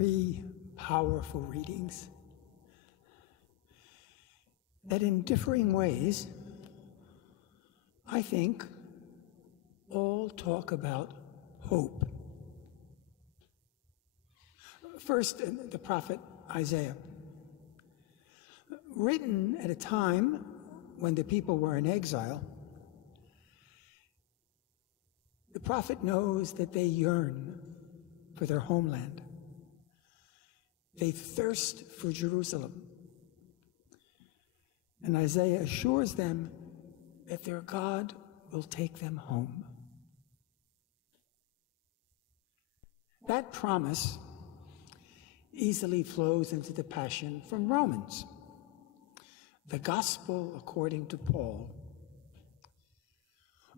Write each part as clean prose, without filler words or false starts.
three powerful readings that in differing ways, I think, all talk about hope. First, the prophet Isaiah, written at a time when the people were in exile. The prophet knows that they yearn for their homeland. They thirst for Jerusalem. And Isaiah assures them that their God will take them home. That promise easily flows into the Passion from Romans, the Gospel according to Paul,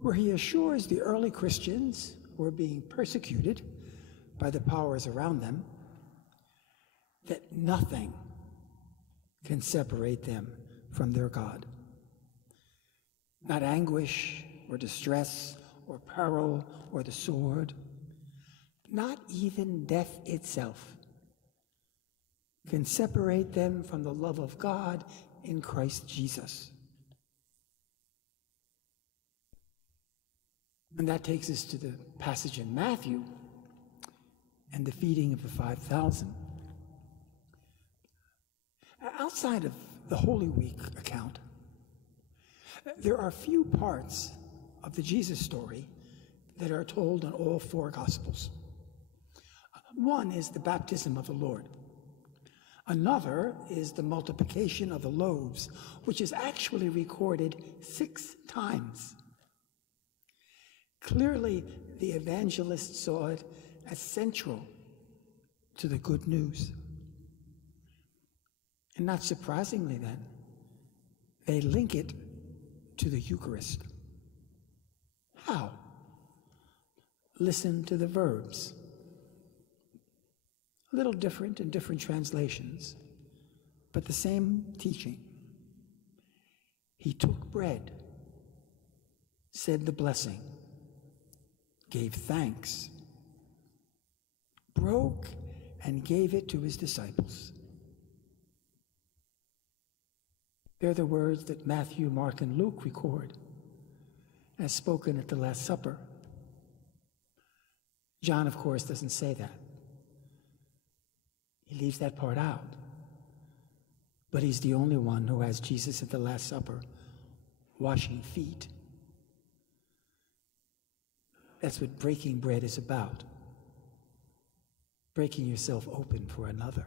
where he assures the early Christians who were being persecuted by the powers around them that nothing can separate them from their God. Not anguish or distress or peril or the sword, not even death itself can separate them from the love of God in Christ Jesus. And that takes us to the passage in Matthew and the feeding of the 5,000. Outside of the Holy Week account, there are few parts of the Jesus story that are told in all four Gospels. One is the baptism of the Lord. Another is the multiplication of the loaves, which is actually recorded 6 times. Clearly, the evangelist saw it as central to the good news. And not surprisingly then, they link it to the Eucharist. How? Listen to the verbs. A little different in different translations, but the same teaching. He took bread, said the blessing, gave thanks, broke and gave it to his disciples. They're the words that Matthew, Mark, and Luke record as spoken at the Last Supper. John, of course, doesn't say that. He leaves that part out. But he's the only one who has Jesus at the Last Supper washing feet. That's what breaking bread is about. Breaking yourself open for another.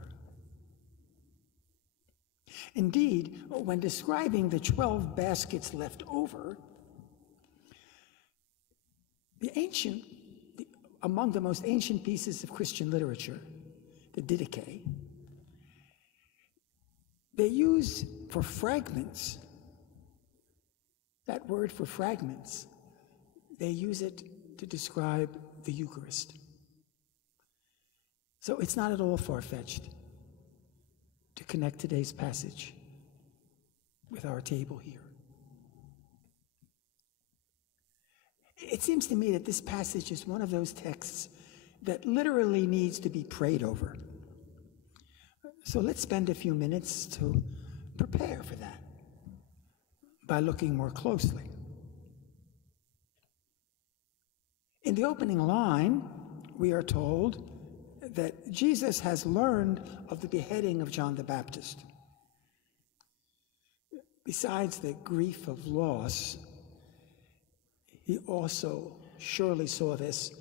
Indeed, when describing the 12 baskets left over, among the most ancient pieces of Christian literature, the Didache, they use for fragments, that word for fragments, they use it to describe the Eucharist. So it's not at all far-fetched to connect today's passage with our table here. It seems to me that this passage is one of those texts that literally needs to be prayed over. So let's spend a few minutes to prepare for that by looking more closely. In the opening line, we are told that Jesus has learned of the beheading of John the Baptist. Besides the grief of loss, he also surely saw this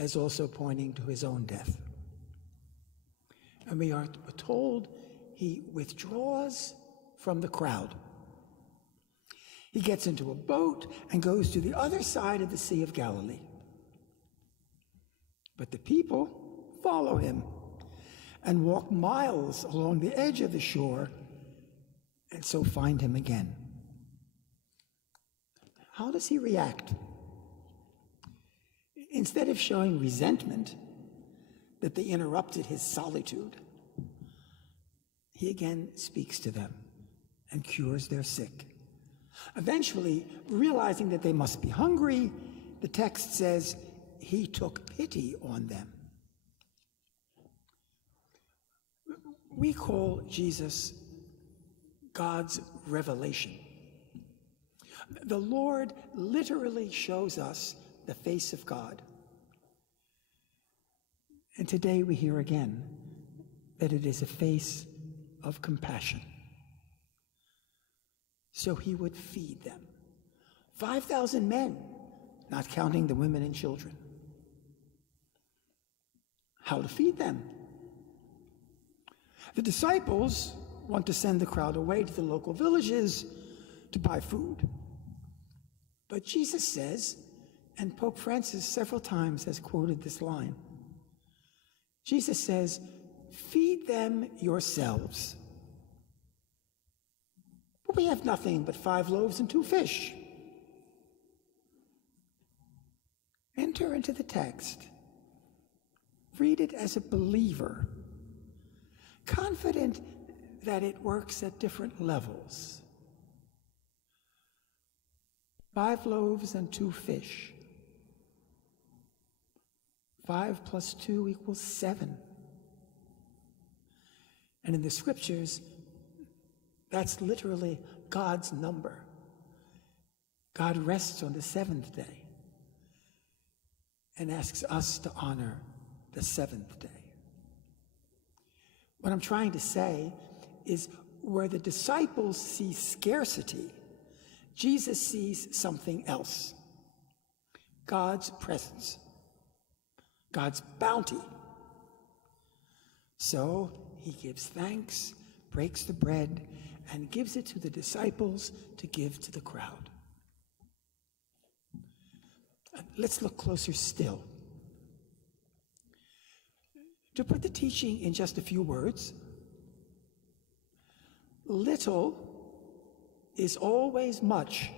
as also pointing to his own death. And we are told he withdraws from the crowd. He gets into a boat and goes to the other side of the Sea of Galilee. But the people follow him and walk miles along the edge of the shore and so find him again. How does he react? Instead of showing resentment that they interrupted his solitude, he again speaks to them and cures their sick. Eventually, realizing that they must be hungry, the text says he took pity on them. We call Jesus God's revelation. The Lord literally shows us the face of God. And today we hear again that it is a face of compassion. So he would feed them. 5,000 men, not counting the women and children. How to feed them? The disciples want to send the crowd away to the local villages to buy food. But Jesus says, and Pope Francis several times has quoted this line, Jesus says, feed them yourselves. But we have nothing but 5 loaves and 2 fish. Enter into the text. Read it as a believer, confident that it works at different levels. 5 loaves and 2 fish. 5 plus 2 equals 7. And in the scriptures, that's literally God's number. God rests on the 7th day and asks us to honor the 7th day. What I'm trying to say is where the disciples see scarcity, Jesus sees something else. God's presence, God's bounty. So he gives thanks, breaks the bread, and gives it to the disciples to give to the crowd. Let's look closer still. To put the teaching in just a few words, little is always much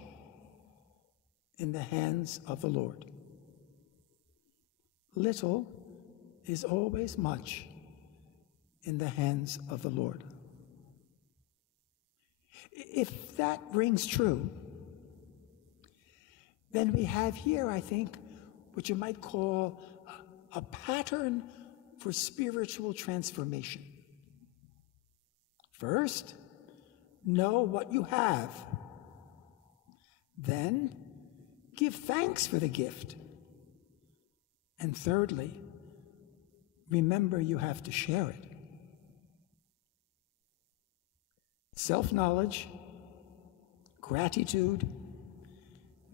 in the hands of the Lord. Little is always much in the hands of the Lord. If that rings true, then we have here, I think, what you might call a pattern for spiritual transformation. First, know what you have. Then, give thanks for the gift. And thirdly, remember you have to share it. Self-knowledge, gratitude,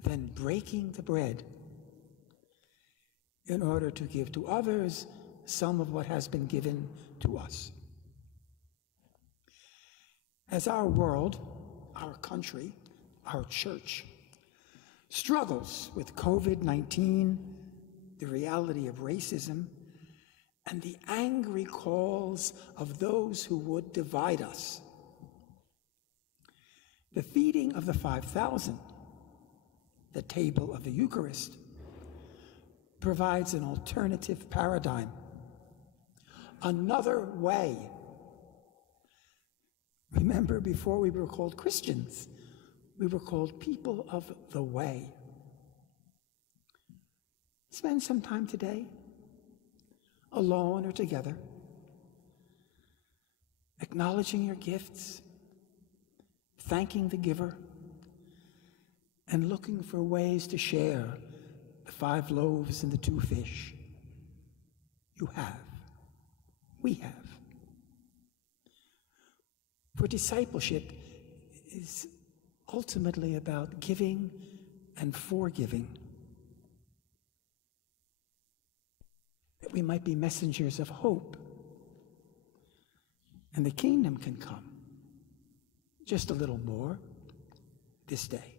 then breaking the bread in order to give to others some of what has been given to us. As our world, our country, our church struggles with COVID-19, the reality of racism, and the angry calls of those who would divide us, the feeding of the 5,000, the table of the Eucharist, provides an alternative paradigm, another way. Remember, before we were called Christians, we were called people of the way. Spend some time today, alone or together, acknowledging your gifts, thanking the giver, and looking for ways to share the 5 loaves and the 2 fish. You have. We have. For discipleship is ultimately about giving and forgiving, that we might be messengers of hope, and the kingdom can come just a little more this day.